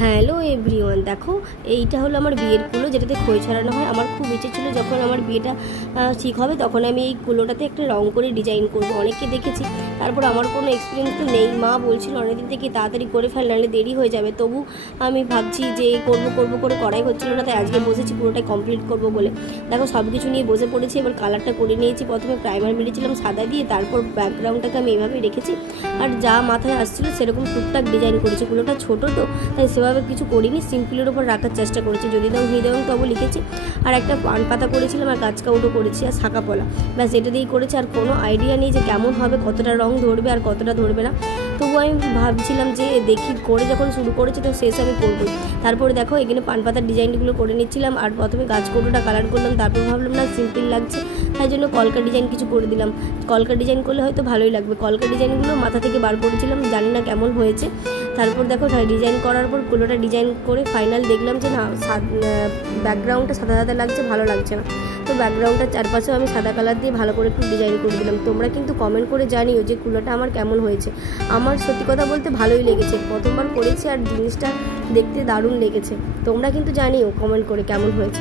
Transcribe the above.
Hello everyone, দেখো এইটা হলো আমার বিয়ের কুলো, যেটাতে খই ছড়ানো হয়। আমার খুব ইচ্ছে ছিল যখন আমার বিয়েটা ঠিক হবে তখন আমি এই কুলোটাতে একটা রং করে ডিজাইন করবো। অনেককে দেখেছি, তারপর আমার কোনো এক্সপিরিয়েন্স তো নেই। মা বলছিল অনেকদিন থেকে তাড়াতাড়ি করে ফেল, নাহলে দেরি হয়ে যাবে। তবু আমি ভাবছি যে করবো করে করাই হচ্ছিল না, তাই আজকে বসেছি পুরোটাই কমপ্লিট করবো বলে। দেখো সব কিছু নিয়ে বসে পড়েছি। এবার কালারটা করে নিয়েছি। প্রথমে প্রাইমার মেরেছিলাম সাদা দিয়ে, তারপর ব্যাকগ্রাউন্ডটাকে আমি এভাবেই রেখেছি। আর যা মাথায় আসছিলো সেরকম টুকটাক ডিজাইন করেছি। কুলোটা ছোটো তো, তাই সেভাবে কিছু করিনি, সিম্পলের ওপর রাখার চেষ্টা করেছি। যদি দাও হৃদয়ং তবু লিখেছি, আর একটা পান পাতা করেছিলাম, আর গাছ কাউটো করেছি, আর শাঁকা পলা, ব্যাস এটা দিয়েই করেছি। আর কোনো আইডিয়া নেই যে কেমন হবে, কতটা রং ধরবে আর কতটা ধরবে না। তবু আমি ভাবছিলাম যে দেখি, করে যখন শুরু করেছি তো শেষ আমি করবই। তারপরে দেখো এখানে পান পাতার ডিজাইনগুলো করে নিচ্ছিলাম, আর প্রথমে গাছ কৌটোটা কালার করলাম, তারপর ভাবলাম না সিম্পল লাগছে, তাই জন্য কলকা ডিজাইন কিছু করে দিলাম। কলকা ডিজাইন করলে হয়তো ভালোই লাগবে। কলকা ডিজাইনগুলো মাথা থেকে বার করেছিলাম, জানি না কেমন হয়েছে। তারপর দেখো ডিজাইন করার পর কুলোটা ডিজাইন করে ফাইনাল দেখলাম যে না, ব্যাকগ্রাউন্ডটা সাদা সাদা লাগছে, ভালো লাগছে না। তো ব্যাকগ্রাউন্ডটার চারপাশেও আমি সাদা কালার দিয়ে ভালো করে একটু ডিজাইন করে দিলাম। তোমরা কিন্তু কমেন্ট করে জানিও যে কুলোটা আমার কেমন হয়েছে। আমার সত্যি কথা বলতে ভালোই লেগেছে, প্রথমবার করেছি আর জিনিসটা দেখতে দারুণ লেগেছে। তোমরা কিন্তু জানিও কমেন্ট করে কেমন হয়েছে।